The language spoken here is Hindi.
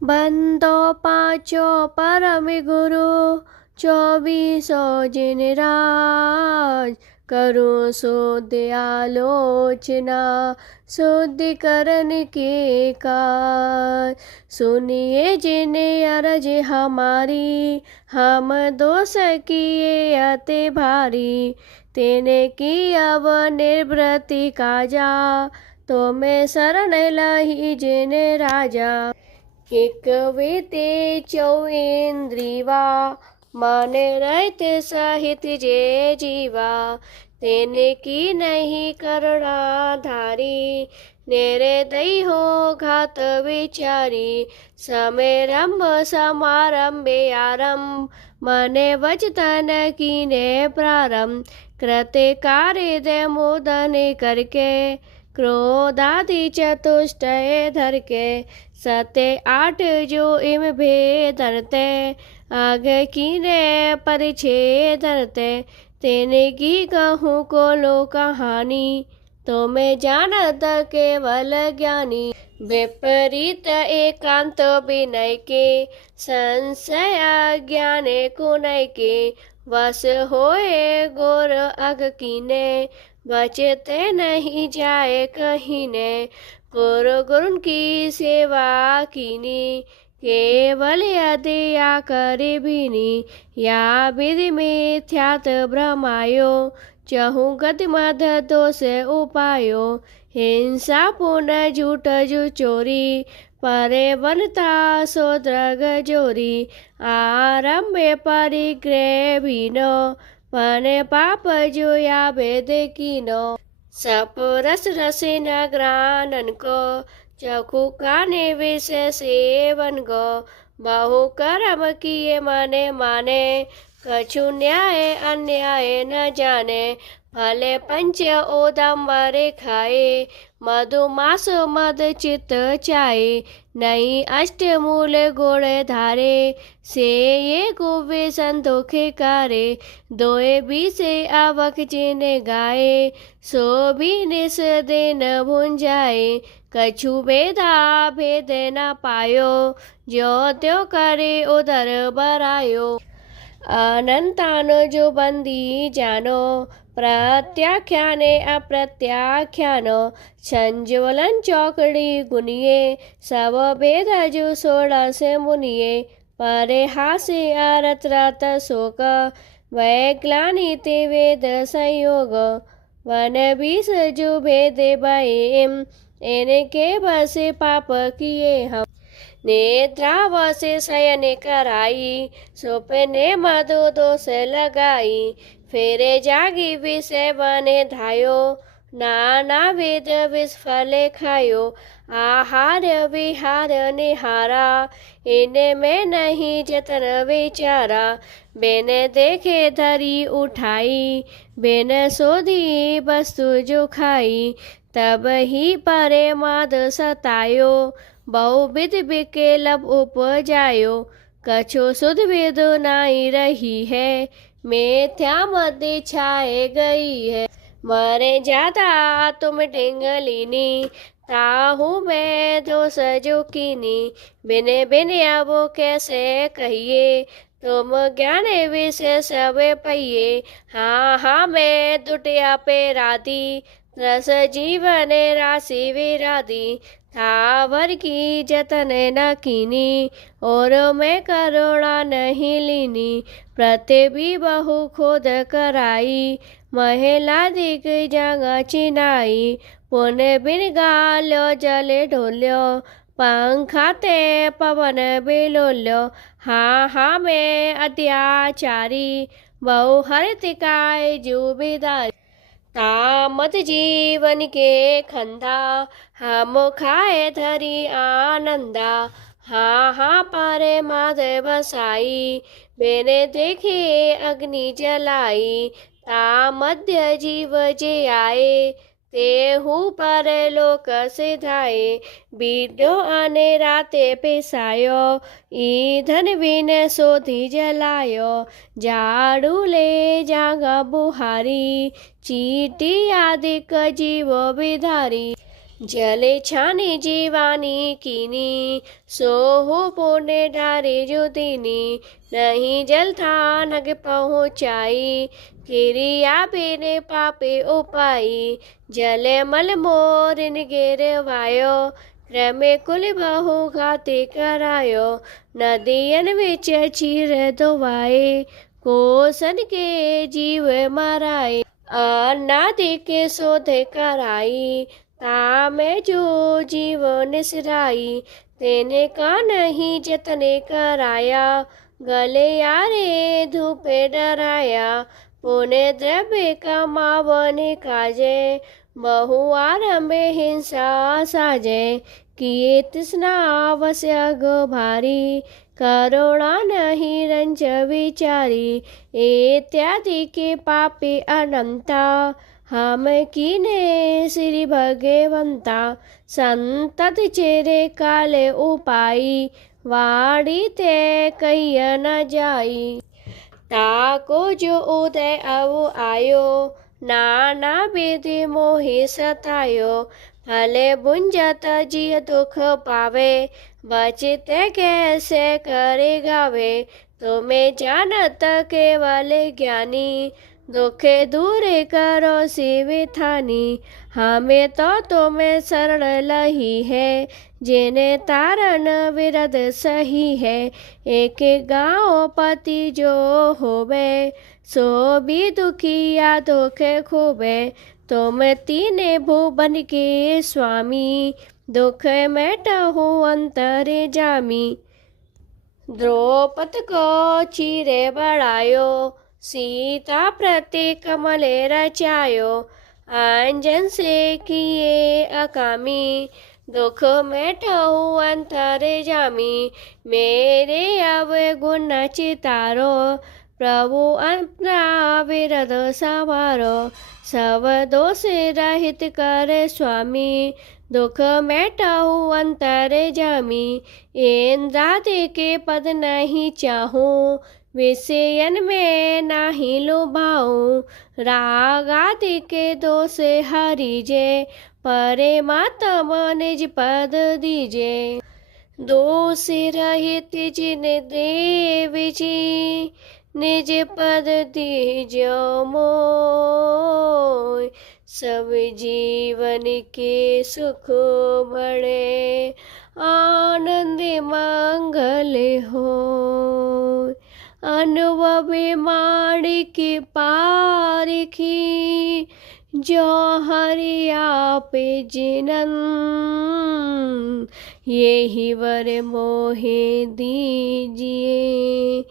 बंदो पाँचो परम गुरु, 24 जिन राज। करूँ शुद्ध आलोचना, शुद्धिकरण के काज। सुनिए जिन अरज हमारी, हम दोष किए अति भारी। तेने की अब निर्वृत्ति काजा, तो मैं शरण लही जिन राजा। एक वेते 24 मन रहते सहित जे जीवा। तेने की नहीं करुणा धारी, नेरे दई हो घात विचारी। समय रंभ समारंभे आरंभ, मने वचतन कीने प्रारंभ। कृते कार्य दे मोदन करके, क्रोधादि चतुष्टय धर के। 7 8 जो इम भेदरते, आगे कीने परिच्छेदरते। तेने की कहूँ को लो कहानी, तो मैं जानत केवल ज्ञानी। विपरीत एकांत विनय के, संशय अज्ञाने कुनय के। वश होए गोर अग कीने, बचते नहीं जाए कहीं ने। गुरुन की सेवा कीनी, केवल यदि करे भीनी। या विधि मिथ्यात भ्रमायो, चहु गति मध दोष उपायो। हिंसा पुण्य झूठ जु चोरी, परे वनता सोद्रग जोरी। आरंभे परिग्रह भीनो, पने पाप जो या भेद कीनो। सप रस रसिन ग्रानन को, चखु काने विषय सेवन गो। बहु कर्म किए मने माने, कछु न्याय अन्याय न जाने। फले पंच ओदम्बरे खाए, मधुमास मद चित चाहे। नहीं अष्ट मूल गुण धारे, से ये कुवे संतोखे कारे। दोए भी से आवक जिने गाए, सो भी निस दिन भुंजाए। कछु भेदा भेद न पायो, जो त्यो करे उधर बरायो। अनंतान जो बंदी जानो, प्रत्याख्याने अप्रत्याख्यानो। संज्वलन चौकड़ी गुनिए, सब भेद जो 16 से मुनिए। परे हासे आरत रत शोक, वैग्लानि ते वेद संयोग। वन 20 जो भेद भयेम, एने के बसे पाप किए हम। नेत्रा से शयन कराई, सोपने मधु दोष लगाई। फेरे जागी विषय बने धायो, नाना वेद विस्फले खायो। आहार विहार निहारा, इन्हें में नहीं जतन विचारा। बेने देखे धरी उठाई, बेन सोधी वस्तु जो खाई। तब ही परे माद सतायो, बहुविध बिके लब उपजायो। कछु सुध विद नाई रही है, मिथ्या मध्य छाए गई है। मरे जाता तुम ढिंगलिनी, ताहू मैं दोष जो कीनी। बिने बिने अब कैसे कहिए, तुम ज्ञान विषय सब पहिए। हाँ हाँ मैं दुटिया पे राधी, रस जीवन राशि विराधी। थावर की जतन न कीनी, और मैं करुणा नहीं लीनी। प्रति बहु खोद कराई, महिला दिक जगह चिनाई। पुण्य बिन गाल्यो जले ढोल्यो, पंखाते पवन बिलोल्यो। हाँ हाँ मैं अत्याचारी, बहु हरितिकाय जुबिदारी। तामत जीवन के खंदा, हम खाए धरी आनंदा। हाँ हाँ पारे माधे बसाई, मैंने देखे अग्नि जलाई। ता मध्य जीव जे आए, तेहू पर लोक सिधाए। बीडो आने राते पिसायो, ईंधन बिन सोधी जलायो। झाड़ू ले जागा बुहारी, चीटी आदिक जीवो विधारी। जले छानी जीवानी कीनी, सो हो पोने डारे ज्योतिनी, नहीं जलथा नग पहुँचाई, किरिया बेने पापे उपाई, जले मल मोर गिरवायो, क्रमे कुल बहु घाते करायो, नदियन विच चीर धोवाए, कोसन के जीव माराए, अनादि के शोध कराई, तामे जो जीव निसराई, तेने का नहीं जतने कराया, गले यारे धूपे डराया, पुण्य द्रव्य कमावने काजे, बहु आरंभे हिंसा साजे, किए तृष्णा आवश्यक भारी, करुणा नहीं रंज विचारी, इत्यादि के पापी अनंता, हम कीने श्री भगवंता, संतत चेरे काले उपाई, वाड़ी ते कहिय न जाई, ताको जो उदय अवु आयो, नाना विधि मोहि सतायो, भले बुंजत जिय दुख पावे, बचते कैसे करे गावे, तुम्हें जानत केवल ज्ञानी, दुखे दूर करो शिविथानी, हमें तो तुम्हें शरण लही है, जिन्हें तारन विरद सही है, एक गाँव पति जो होवे, सो भी दुखिया दुखे खूबे, तुम तीने भुवन के स्वामी, दुख मेटहु अंतरे जामी, द्रौपद को चीरे बढ़ायो, सीता प्रति कमले रचायो, अंजन से किए अकामी, दुख मेटहु अंतरे जामी, मेरे अवगुण चितारो, प्रभु अपना विरद सवारो, सब दोष रहित करे स्वामी, दुख मेटहु अंतरे जामी, इंद्रादि के पद नहीं चाहूँ, विषयन में नाही लुभाऊं, राग आदि के दोष हरिजे, परमात्मा निज पद दीजे, दोष रहित जिन देव जी, निज पद दीजो मोय, सब जीवन के सुख बड़े, आनंद मंगल हो, अनुभव माणिक पारखी, जो हरि आपे जिनन, यही वर मोहे दीजिए,